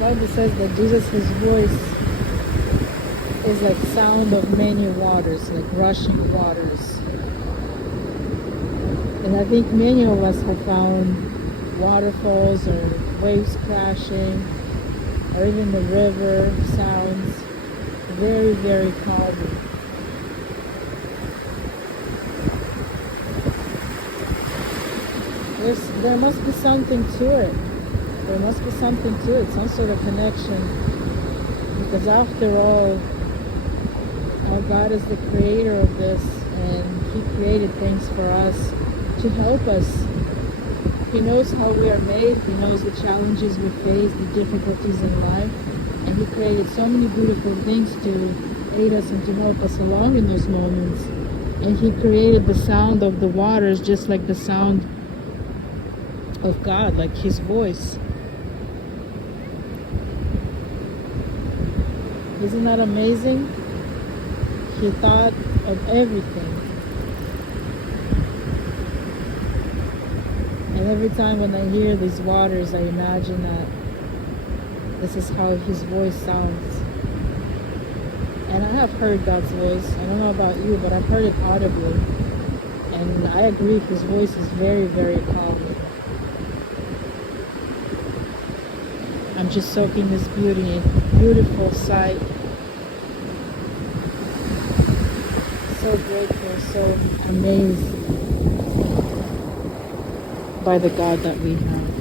Bible says that Jesus' voice is like sound of many waters, like rushing waters. And I think many of us have found waterfalls or waves crashing or even the river sounds very, very calming. There must be something to it. There must be something to it, some sort of connection. Because after all, God is the creator of this, and He created things for us to help us. He knows how we are made. He knows the challenges we face, the difficulties in life. And He created so many beautiful things to aid us and to help us along in those moments. And He created the sound of the waters just like the sound of God, like His voice. Isn't that amazing? He thought of everything. And every time when I hear these waters, I imagine that this is how His voice sounds. And I have heard God's voice. I don't know about you, but I've heard it audibly. And I agree, His voice is very, very calming. I'm just soaking this beautiful sight. So grateful, so amazed by the God that we have.